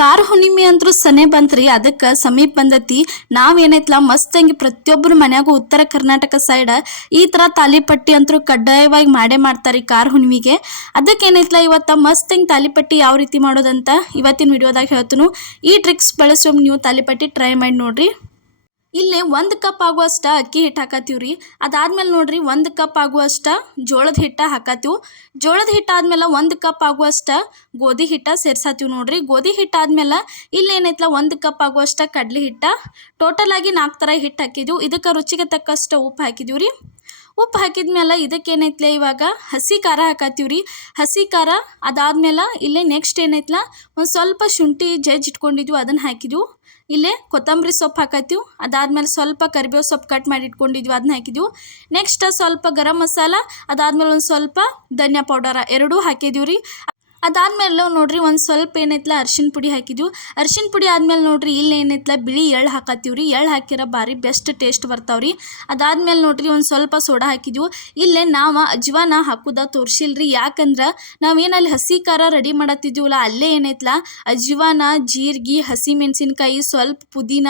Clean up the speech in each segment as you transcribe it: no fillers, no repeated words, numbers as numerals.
ಕಾರ ಹುಣ್ಣಿಮೆ ಅಂತೂ ಸನೆ ಬಂತ್ರಿ. ಅದಕ್ಕೆ ಸಮೀಪ ಬಂದತಿ. ನಾವೇನೈತ್ಲ ಮಸ್ತಂಗಿ ಪ್ರತಿಯೊಬ್ಬರು ಮನ್ಯಾಗೂ ಉತ್ತರ ಕರ್ನಾಟಕ ಸೈಡ್ ಈ ಥರ ತಾಲಿಪಟ್ಟಿ ಅಂತೂ ಕಡ್ಡಾಯವಾಗಿ ಮಾಡೇ ಮಾಡ್ತಾರೆ ಕಾರ ಹುಣ್ಣಿಮೆಗೆ. ಅದಕ್ಕೇನೈತ್ಲ ಇವತ್ತು ಮಸ್ತಂಗಿ ತಾಲಿಪಟ್ಟಿ ಯಾವ ರೀತಿ ಮಾಡೋದಂತ ಇವತ್ತಿನ ವಿಡಿಯೋದಾಗ ಹೇಳ್ತೀನಿ. ಈ ಟ್ರಿಕ್ಸ್ ಬಳಸೋ ನೀವು ತಾಲಿಪಟ್ಟಿ ಟ್ರೈ ಮಾಡಿ ನೋಡ್ರಿ. ಇಲ್ಲಿ 1 ಕಪ್ ಆಗುವಷ್ಟ ಅಕ್ಕಿ ಹಿಟ್ಟು ಹಾಕತ್ತೀವ್ರಿ. ಅದಾದ್ಮೇಲೆ ನೋಡ್ರಿ 1 ಕಪ್ ಆಗುವಷ್ಟ ಜೋಳದ ಹಿಟ್ಟ ಹಾಕತ್ತೀವಿ. ಜೋಳದ ಹಿಟ್ಟು ಆದ್ಮೇಲೆ 1 ಕಪ್ ಆಗುವಷ್ಟ ಗೋಧಿ ಹಿಟ್ಟ ಸೇರ್ಸತ್ತೀವಿ ನೋಡ್ರಿ. ಗೋಧಿ ಹಿಟ್ಟು ಆದ್ಮೇಲೆ ಇಲ್ಲಿ ಏನೈತ್ಲ 1 ಕಪ್ ಆಗುವಷ್ಟ ಕಡ್ಲಿ ಹಿಟ್ಟ. ಟೋಟಲ್ ಆಗಿ 4 ಥರ ಹಿಟ್ಟು ಹಾಕಿದ್ವಿ. ಇದಕ್ಕೆ ರುಚಿಗೆ ತಕ್ಕಷ್ಟು ಉಪ್ಪು ಹಾಕಿದೀವಿ ರೀ. ಉಪ್ಪು ಹಾಕಿದ್ಮೇಲೆ ಇದಕ್ಕೇನೈತ್ಲ ಇವಾಗ ಹಸಿ ಖಾರ ಹಾಕತ್ತೀವ್ರಿ. ಹಸಿ ಖಾರ ಅದಾದ್ಮೇಲೆ ಇಲ್ಲೇ ನೆಕ್ಸ್ಟ್ ಏನೈತ್ಲ ಒಂದು ಸ್ವಲ್ಪ ಶುಂಠಿ ಜಜ್ಜಿ ಇಟ್ಕೊಂಡಿದ್ವಿ, ಅದನ್ನು ಹಾಕಿದ್ವಿ. ಇಲ್ಲೇ ಕೊತ್ತಂಬರಿ ಸೊಪ್ಪು ಹಾಕತ್ತೀವಿ. ಅದಾದ್ಮೇಲೆ ಸ್ವಲ್ಪ ಕರಿಬೇವು ಸೊಪ್ಪು ಕಟ್ ಮಾಡಿ ಇಟ್ಕೊಂಡಿದ್ವಿ, ಅದನ್ನ ಹಾಕಿದ್ವಿ. ನೆಕ್ಸ್ಟ್ ಸ್ವಲ್ಪ ಗರಂ ಮಸಾಲ, ಅದಾದ್ಮೇಲೆ ಒಂದು ಸ್ವಲ್ಪ ಧನಿಯಾ ಪೌಡರ ಎರಡೂ ಹಾಕಿದೀವಿ ರೀ. ಅದಾದ್ಮೇಲೆ ನೋಡ್ರಿ ಒಂದು ಸ್ವಲ್ಪ ಏನೈತ್ಲ ಅರ್ಶಿನ ಪುಡಿ ಹಾಕಿದ್ವಿ. ಅರ್ಶಿನ ಪುಡಿ ಆದ್ಮೇಲೆ ನೋಡ್ರಿ ಇಲ್ಲಿ ಏನೈತ್ಲ ಬಿಳಿ ಎಳ್ಳು ಹಾಕತ್ತೀವ್ರಿ. ಎಳ್ಳು ಹಾಕಿರ ಭಾರಿ ಬೆಸ್ಟ್ ಟೇಸ್ಟ್ ಬರ್ತಾವ್ರಿ. ಅದಾದ್ಮೇಲೆ ನೋಡ್ರಿ ಒಂದು ಸ್ವಲ್ಪ ಸೋಡಾ ಹಾಕಿದ್ವಿ. ಇಲ್ಲೇ ನಾವು ಅಜ್ವಾನ ಹಾಕುದ ತೋರಿಸಿಲ್ರಿ, ಯಾಕಂದ್ರೆ ನಾವೇನಲ್ಲಿ ಹಸಿ ಖಾರ ರೆಡಿ ಮಾಡತ್ತಿದ್ದೀವಲ್ಲ ಅಲ್ಲೇ ಏನೈತ್ಲ ಅಜ್ವಾನ, ಜೀರಿಗೆ, ಹಸಿ ಮೆಣಸಿನ್ಕಾಯಿ, ಸ್ವಲ್ಪ ಪುದೀನ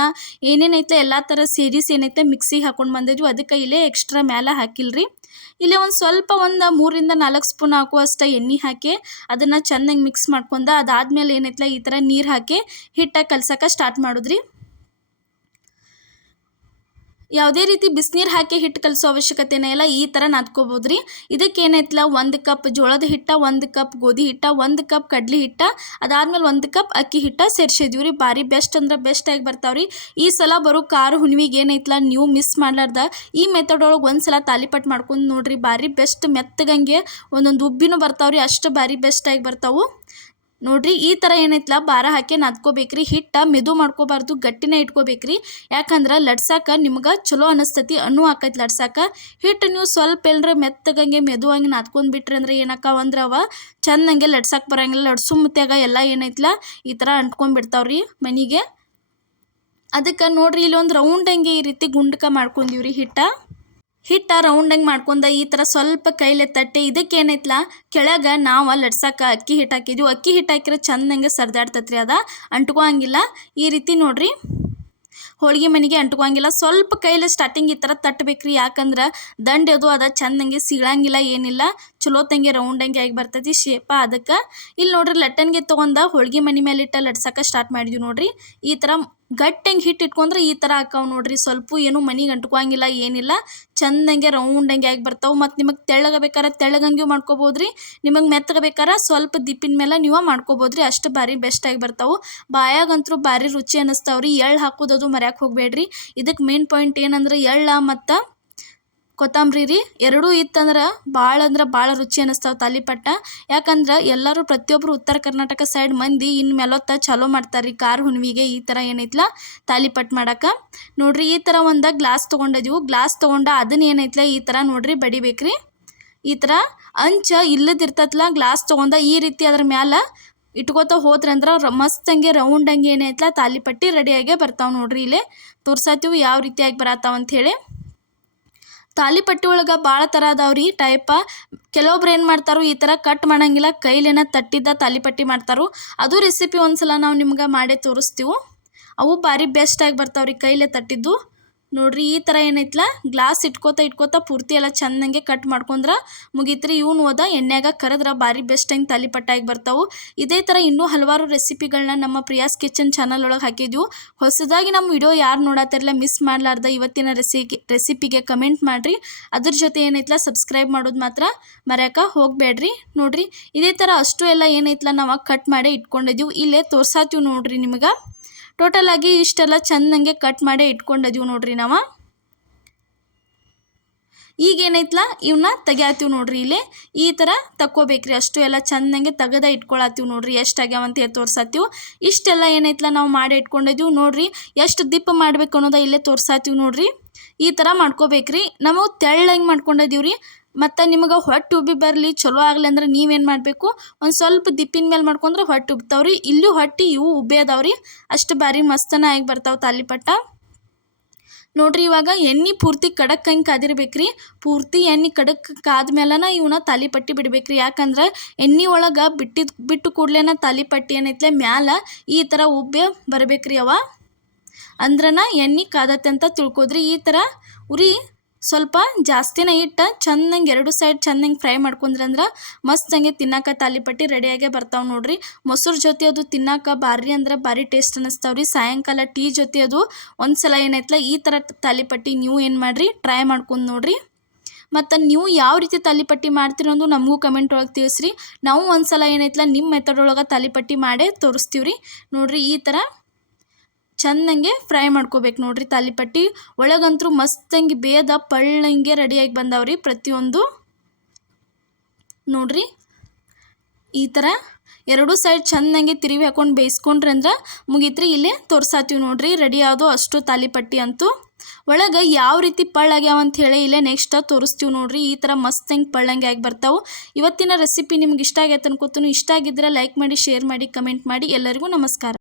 ಏನೇನೈತ್ಲ ಎಲ್ಲ ಥರ ಸೇರಿಸಿ ಏನೈತೆ ಮಿಕ್ಸಿಗೆ ಹಾಕೊಂಡು ಬಂದಿದ್ವಿ. ಅದಕ್ಕೆ ಇಲ್ಲೇ ಎಕ್ಸ್ಟ್ರಾ ಮ್ಯಾಲ ಹಾಕಿಲ್ರಿ. ಇಲ್ಲಿ ಒಂದು ಸ್ವಲ್ಪ 3 ರಿಂದ 4 ಸ್ಪೂನ್ ಹಾಕುವಷ್ಟು ಎಣ್ಣೆ ಹಾಕಿ ಅದನ್ನು ಚೆನ್ನಾಗಿ ಮಿಕ್ಸ್ ಮಾಡ್ಕೊಂಡ ಅದಾದ್ಮೇಲೆ ಏನೈತ್ಲ ಈ ಥರ ನೀರು ಹಾಕಿ ಹಿಟ್ಟಾಗಿ ಕಲ್ಸಕ್ಕೆ ಸ್ಟಾರ್ಟ್ ಮಾಡಿದ್ರಿ. ಯಾವುದೇ ರೀತಿ ಬಿಸಿನೀರು ಹಾಕಿ ಹಿಟ್ಟು ಕಲಿಸೋ ಅವಶ್ಯಕತೆನೇ ಇಲ್ಲ, ಈ ಥರ ನಾದ್ಕೋಬೋದ್ರಿ. ಇದಕ್ಕೇನೈತ್ಲ 1 ಕಪ್ ಜೋಳದ ಹಿಟ್ಟ, 1 ಕಪ್ ಗೋಧಿ ಹಿಟ್ಟ, 1 ಕಪ್ ಕಡ್ಲಿ ಹಿಟ್ಟ, ಅದಾದ್ಮೇಲೆ 1 ಕಪ್ ಅಕ್ಕಿ ಹಿಟ್ಟ ಸೇರ್ಸಿದ್ವಿ ರೀ. ಭಾರಿ ಬೆಸ್ಟ್ ಅಂದ್ರೆ ಬೆಸ್ಟ್ ಆಗಿ ಬರ್ತಾವ್ರಿ. ಈ ಸಲ ಬರೋ ಕಾರ ಹುಣ್ಣಿಮೆಗೆ ಏನೈತ್ಲ ನೀವು ಮಿಸ್ ಮಾಡ್ಲಾರ್ದ ಈ ಮೆಥಡ್ ಒಳಗೆ ಒಂದ್ಸಲ ತಾಲಿಪಟ್ಟು ಮಾಡ್ಕೊಂಡು ನೋಡ್ರಿ. ಭಾರಿ ಬೆಸ್ಟ್ ಮೆತ್ತಗಂಗೆ ಒಂದೊಂದು ಉಬ್ಬಿನೂ ಬರ್ತಾವ್ರಿ, ಅಷ್ಟು ಭಾರಿ ಬೆಸ್ಟ್ ಆಗಿ ಬರ್ತಾವು ನೋಡ್ರಿ. ಈ ಥರ ಏನೈತ್ಲ ಭಾರ ಹಾಕಿ ನಾದ್ಕೋಬೇಕ್ರಿ. ಹಿಟ್ಟ ಮೆದು ಮಾಡ್ಕೋಬಾರ್ದು, ಗಟ್ಟಿನೇ ಇಟ್ಕೋಬೇಕ್ರಿ. ಯಾಕಂದ್ರೆ ಲಡ್ಸಾಕ ನಿಮ್ಗೆ ಚಲೋ ಅನಿಸ್ತತಿ, ಅನ್ನು ಆಕೈತಿ ಲಡ್ಸಾಕ. ಹಿಟ್ಟು ನೀವು ಸ್ವಲ್ಪ ಎಲ್ಲರ ಮೆತ್ತಗಂಗೆ ಮೆದುವಂಗೆ ನಾದ್ಕೊಂಡು ಬಿಟ್ರಿ ಅಂದ್ರೆ ಏನಕ್ಕಾವಂದ್ರೆ ಅವ ಚೆಂದಂಗೆ ಲಡ್ಸಾಕ ಬರಂಗಿಲ್ಲ. ಲಡ್ಸು ಮುತ್ಯಾಗ ಎಲ್ಲ ಏನೈತ್ಲ ಈ ಥರ ಅಂಟ್ಕೊಂಡ್ಬಿಡ್ತಾವ್ರಿ ಮನೆಗೆ. ಅದಕ್ಕೆ ನೋಡ್ರಿ ಇಲ್ಲಿ ಒಂದು ರೌಂಡಂಗೆ ಈ ರೀತಿ ಗುಂಡ್ಕ ಮಾಡ್ಕೊಂಡಿವ್ರಿ. ಹಿಟ್ಟ ರೌಂಡಂಗೆ ಮಾಡ್ಕೊಂಡ ಈ ಥರ ಸ್ವಲ್ಪ ಕೈಲೆ ತಟ್ಟೆ ಇದಕ್ಕೇನೈತ್ಲ ಕೆಳಗೆ ನಾವು ಲಡ್ಸಾಕ ಅಕ್ಕಿ ಹಿಟ್ಟು ಹಾಕಿದ್ವಿ. ಅಕ್ಕಿ ಹಿಟ್ಟು ಹಾಕಿರೋ ಚೆಂದಂಗೆ ಸರ್ದಾಡ್ತತ್ರಿ, ಅದ ಅಂಟ್ಕೋಂಗಿಲ್ಲ. ಈ ರೀತಿ ನೋಡ್ರಿ ಹೋಳಿಗೆ ಮನೆಗೆ ಅಂಟ್ಕೋಂಗಿಲ್ಲ. ಸ್ವಲ್ಪ ಕೈಲಿ ಸ್ಟಾರ್ಟಿಂಗ್ ಈ ಥರ ತಟ್ಟಬೇಕ್ರಿ, ಯಾಕಂದ್ರೆ ದಂಡೆ ಅದು ಅದ ಚೆಂದಂಗೆ ಸೀಳಂಗಿಲ್ಲ, ಏನಿಲ್ಲ ಚಲೋ ತಂಗೆ ರೌಂಡಂಗೆ ಆಗಿ ಬರ್ತೈತಿ ಶೇಪ. ಅದಕ್ಕೆ ಇಲ್ಲಿ ನೋಡ್ರಿ ಲಟ್ಟನ್ಗೆ ತೊಗೊಂಡ ಹೋಳಿಗೆ ಮನೆ ಮೇಲೆ ಇಟ್ಟು ಲಡ್ಸಕ್ಕೆ ಸ್ಟಾರ್ಟ್ ಮಾಡಿದ್ವಿ ನೋಡ್ರಿ. ಈ ಥರ ಗಟ್ಟಂಗೆ ಹಿಟ್ಟು ಇಟ್ಕೊಂಡ್ರೆ ಈ ಥರ ಹಾಕಾವು ನೋಡ್ರಿ. ಸ್ವಲ್ಪ ಏನು ಮನೆಗೆ ಅಂಟ್ಕೋಂಗಿಲ್ಲ, ಏನಿಲ್ಲ ಚೆಂದಂಗೆ ರೌಂಡಂಗೆ ಆಗಿ ಬರ್ತಾವೆ. ಮತ್ತು ನಿಮಗೆ ತೆಳ್ಳಗೆ ಬೇಕಾರೆ ತೆಳ್ಳಗಂಗೂ ಮಾಡ್ಕೋಬೋದ್ರಿ, ನಿಮಗೆ ಮೆತ್ತಗೆ ಬೇಕಾರೆ ಸ್ವಲ್ಪ ದಿಪ್ಪಿನ ಮೇಲೆ ನೀವು ಮಾಡ್ಕೋಬೋದ್ರಿ. ಅಷ್ಟು ಭಾರಿ ಬೆಸ್ಟಾಗಿ ಬರ್ತಾವೆ. ಬಾಯಾಗಂತೂ ಭಾರಿ ರುಚಿ ಅನ್ನಿಸ್ತಾವ್ರಿ. ಎಳ್ಳು ಹಾಕೋದದು ಮರ್ಯಾಕೆ ಹೋಗಬೇಡ್ರಿ. ಇದಕ್ಕೆ ಮೇನ್ ಪಾಯಿಂಟ್ ಏನಂದ್ರೆ ಎಳ್ಳು ಮತ್ತು ಕೊತ್ತಂಬರಿ ರೀ, ಎರಡೂ ಇತ್ತಂದ್ರೆ ಭಾಳ ರುಚಿ ಅನ್ನಿಸ್ತಾವೆ ತಾಲಿಪಟ್ಟ. ಯಾಕಂದ್ರೆ ಎಲ್ಲರೂ ಪ್ರತಿಯೊಬ್ಬರು ಉತ್ತರ ಕರ್ನಾಟಕ ಸೈಡ್ ಮಂದಿ ಇನ್ನು ಮೇಲೊತ್ತ ಚಾಲೋ ಮಾಡ್ತಾರೆ ಕಾರ ಹುಣ್ಣಿಮೆಗೆ ಈ ಥರ ಏನೈತ್ಲ ತಾಲಿಪಟ್ಟು ಮಾಡಕ್ಕೆ. ನೋಡ್ರಿ ಈ ಥರ ಒಂದು ಗ್ಲಾಸ್ ತೊಗೊಂಡಿದ್ವಿ. ಗ್ಲಾಸ್ ತೊಗೊಂಡು ಅದನ್ನ ಏನೈತ್ಲ ಈ ಥರ ನೋಡ್ರಿ ಬಡಿಬೇಕ್ರಿ. ಈ ಥರ ಅಂಚ ಇಲ್ಲದಿರ್ತತ್ಲ ಗ್ಲಾಸ್ ತೊಗೊಂಡ ಈ ರೀತಿ ಅದ್ರ ಮ್ಯಾಲೆ ಇಟ್ಕೋತ ಹೋದ್ರಿ ಅಂದ್ರೆ ಮಸ್ತಂಗೆ ರೌಂಡಂಗೆ ಏನೈತ್ಲ ತಾಲಿಪಟ್ಟಿ ರೆಡಿಯಾಗೆ ಬರ್ತಾವೆ ನೋಡ್ರಿ. ಇಲ್ಲೇ ತೋರ್ಸತ್ತೀವಿ ಯಾವ ರೀತಿಯಾಗಿ ಬರತ್ತಾವಂಥೇಳಿ. ತಾಲಿಪಟ್ಟಿ ಒಳಗೆ ಭಾಳ ಥರ ಅದಾವ್ರಿ ಟೈಪ. ಕೆಲವೊಬ್ರು ಏನು ಮಾಡ್ತಾರೋ ಈ ಥರ ಕಟ್ ಮಾಡಂಗಿಲ್ಲ, ಕೈಲೇನ ತಟ್ಟಿದ್ದ ತಾಲಿಪಟ್ಟಿ ಮಾಡ್ತಾರೋ. ಅದು ರೆಸಿಪಿ ಒಂದ್ಸಲ ನಾವು ನಿಮ್ಗೆ ಮಾಡೇ ತೋರಿಸ್ತೀವಿ. ಅವು ಭಾರಿ ಬೆಸ್ಟಾಗಿ ಬರ್ತಾವ್ರಿ ಕೈಲೇ ತಟ್ಟಿದ್ದು ನೋಡ್ರಿ. ಈ ಥರ ಏನೈತ್ಲ ಗ್ಲಾಸ್ ಇಟ್ಕೋತ ಪೂರ್ತಿ ಎಲ್ಲ ಚೆಂದಂಗೆ ಕಟ್ ಮಾಡ್ಕೊಂಡ್ರೆ ಮುಗೀತ್ರಿ. ಇವ್ನು ಹೋದ ಎಣ್ಣೆಯಾಗ ಕರೆದ್ರೆ ಭಾರಿ ಬೆಸ್ಟಾಗಿ ತಾಲಿಪಟ್ಟಾಗಿ ಬರ್ತಾವೆ. ಇದೇ ಥರ ಇನ್ನೂ ಹಲವಾರು ರೆಸಿಪಿಗಳನ್ನ ನಮ್ಮ ಪ್ರಿಯಾಸ್ ಕಿಚನ್ ಚಾನಲ್ ಒಳಗೆ ಹಾಕಿದ್ವಿ. ಹೊಸದಾಗಿ ನಮ್ಮ ವಿಡಿಯೋ ಯಾರು ನೋಡತ್ತಿರಲ್ಲ ಮಿಸ್ ಮಾಡಲಾರ್ದ ಇವತ್ತಿನ ರೆಸಿಪಿಗೆ ಕಮೆಂಟ್ ಮಾಡಿರಿ. ಅದ್ರ ಜೊತೆ ಏನೈತ್ಲ ಸಬ್ಸ್ಕ್ರೈಬ್ ಮಾಡೋದು ಮಾತ್ರ ಮರ್ಯಾಕ ಹೋಗಬೇಡ್ರಿ. ನೋಡ್ರಿ ಇದೇ ಥರ ಅಷ್ಟು ಎಲ್ಲ ಏನೈತ್ಲ ನಾವು ಕಟ್ ಮಾಡಿ ಇಟ್ಕೊಂಡಿದ್ದೀವಿ. ಇಲ್ಲೇ ತೋರ್ಸಾತೀವಿ ನೋಡ್ರಿ ನಿಮ್ಗೆ. ಟೋಟಲ್ ಆಗಿ ಇಷ್ಟೆಲ್ಲ ಚೆಂದಂಗೆ ಕಟ್ ಮಾಡಿ ಇಟ್ಕೊಂಡಿದ್ದೀವಿ ನೋಡ್ರಿ ನಾವು. ಈಗೇನೈತ್ಲ ಇವನ್ನ ತೆಗ್ಯಾತೀವಿ ನೋಡ್ರಿ. ಇಲ್ಲೇ ಈ ಥರ ತಕ್ಕೋಬೇಕ್ರಿ. ಅಷ್ಟು ಎಲ್ಲ ಚೆಂದಂಗೆ ತೆಗೆದ ಇಟ್ಕೊಳತ್ತೀವಿ ನೋಡ್ರಿ. ಎಷ್ಟಾಗ್ಯಾವಂತ ಹೇಳಿ ತೋರ್ಸಾತೀವಿ. ಇಷ್ಟೆಲ್ಲ ಏನೈತ್ಲ ನಾವು ಮಾಡಿ ಇಟ್ಕೊಂಡಿದ್ದೀವಿ ನೋಡ್ರಿ. ಎಷ್ಟು ದಿಪ್ಪ ಮಾಡ್ಬೇಕು ಅನ್ನೋದ ಇಲ್ಲೇ ತೋರ್ಸಾತೀವಿ ನೋಡ್ರಿ. ಈ ಥರ ಮಾಡ್ಕೋಬೇಕ್ರಿ. ನಾವು ತೆಳ್ಳಂಗೆ ಮಾಡ್ಕೊಂಡಿದ್ದೀವ್ರಿ. ಮತ್ತು ನಿಮಗೆ ಹೊಟ್ಟೆ ಉಬ್ಬಿ ಬರಲಿ ಚಲೋ ಆಗಲಿ ಅಂದ್ರೆ ನೀವೇನು ಮಾಡಬೇಕು, ಒಂದು ಸ್ವಲ್ಪ ದಿಪ್ಪಿನ ಮೇಲೆ ಮಾಡ್ಕೊಂಡ್ರೆ ಹೊಟ್ಟೆ ಉಬ್ತಾವ್ರಿ. ಇಲ್ಲೂ ಹೊಟ್ಟೆ ಇವು ಉಬ್ಬಿ ಅದಾವ್ರಿ. ಅಷ್ಟು ಭಾರಿ ಮಸ್ತನ ಆಗಿ ಬರ್ತಾವೆ ತಾಲಿಪಟ್ಟ. ನೋಡ್ರಿ ಇವಾಗ ಎಣ್ಣೆ ಪೂರ್ತಿ ಕಡಕ್ ಹಂಗೆ ಕಾದಿರ್ಬೇಕ್ರಿ. ಪೂರ್ತಿ ಎಣ್ಣೆ ಕಡಕ್ ಕಾದ್ಮೇಲನ ಇವನ್ನ ತಾಲಿಪಟ್ಟಿ ಬಿಡ್ಬೇಕ್ರಿ. ಯಾಕಂದ್ರೆ ಎಣ್ಣೆ ಒಳಗೆ ಬಿಟ್ಟು ಕೂಡ್ಲೇನ ತಾಲಿಪಟ್ಟಿ ಏನೈತ್ಲೆ ಮ್ಯಾಲ ಈ ಥರ ಉಬ್ಬೆ ಬರ್ಬೇಕ್ರಿ ಅವ. ಅಂದ್ರನ ಎಣ್ಣೆ ಕಾದತ್ತೆ ಅಂತ ತಿಳ್ಕೊದ್ರಿ. ಈ ಥರ ಉರಿ ಸ್ವಲ್ಪ ಜಾಸ್ತಿನ ಇಟ್ಟು ಚೆಂದಂಗೆ 2 ಸೈಡ್ ಚೆಂದಂಗೆ ಫ್ರೈ ಮಾಡ್ಕೊಂಡ್ರಂದ್ರೆ ಮಸ್ತಂಗೆ ತಿನ್ನಕ್ಕೆ ತಾಲಿಪಟ್ಟಿ ರೆಡಿಯಾಗೇ ಬರ್ತಾವೆ ನೋಡ್ರಿ. ಮೊಸರು ಜೊತೆ ಅದು ತಿನ್ನಕ್ಕೆ ಭಾರಿ ಅಂದ್ರೆ ಭಾರಿ ಟೇಸ್ಟ್ ಅನ್ನಿಸ್ತಾವ್ರಿ. ಸಾಯಂಕಾಲ ಟೀ ಜೊತೆ ಅದು ಒಂದ್ಸಲ ಏನೈತ್ಲ ಈ ಥರ ತಾಲಿಪಟ್ಟಿ ನೀವು ಏನು ಮಾಡಿರಿ ಟ್ರೈ ಮಾಡ್ಕೊಂಡು ನೋಡ್ರಿ. ಮತ್ತು ನೀವು ಯಾವ ರೀತಿ ತಾಲಿಪಟ್ಟಿ ಮಾಡ್ತೀರಿ ಅನ್ನೋದು ನಮಗೂ ಕಮೆಂಟ್ ಒಳಗೆ ತಿಳಿಸ್ರಿ. ನಾವು ಒಂದ್ಸಲ ಏನೈತ್ಲ ನಿಮ್ಮ ಮೆಥಡ್ ಒಳಗೆ ತಾಲಿಪಟ್ಟಿ ಮಾಡೇ ತೋರಿಸ್ತೀವ್ರಿ. ನೋಡ್ರಿ ಈ ಥರ ಚೆಂದಂಗೆ ಫ್ರೈ ಮಾಡ್ಕೋಬೇಕು ನೋಡ್ರಿ. ತಾಲಿಪಟ್ಟಿ ಒಳಗಂತೂ ಮಸ್ತಂಗೆ ಬೇದ ಪಳ್ಳಂಗೆ ರೆಡಿಯಾಗಿ ಬಂದಾವ್ರಿ ಪ್ರತಿಯೊಂದು. ನೋಡ್ರಿ ಈ ಥರ 2 ಸೈಡ್ ಚೆಂದಂಗೆ ತಿರುವಿ ಹಾಕೊಂಡು ಬೇಯಿಸ್ಕೊಂಡ್ರಿ ಅಂದ್ರೆ ಮುಗೀತ್ರಿ. ಇಲ್ಲೇ ತೋರ್ಸಾತೀವಿ ನೋಡ್ರಿ ರೆಡಿ ಆದೋ ಅಷ್ಟು ತಾಲಿಪಟ್ಟಿ ಅಂತೂ. ಒಳಗೆ ಯಾವ ರೀತಿ ಪಳ್ಳಾಗ್ಯಾವ ಅಂತ ಹೇಳಿ ಇಲ್ಲೇ ನೆಕ್ಸ್ಟ್ ತೋರಿಸ್ತೀವಿ ನೋಡ್ರಿ. ಈ ಥರ ಮಸ್ತಂಗೆ ಪಳ್ಳಂಗೆ ಆಗಿ ಬರ್ತಾವೆ. ಇವತ್ತಿನ ರೆಸಿಪಿ ನಿಮ್ಗೆ ಇಷ್ಟ ಆಗೈತೆ ಅನ್ಕೋತೀನಿ. ಇಷ್ಟ ಆಗಿದ್ರೆ ಲೈಕ್ ಮಾಡಿ, ಶೇರ್ ಮಾಡಿ, ಕಮೆಂಟ್ ಮಾಡಿ. ಎಲ್ಲರಿಗೂ ನಮಸ್ಕಾರ.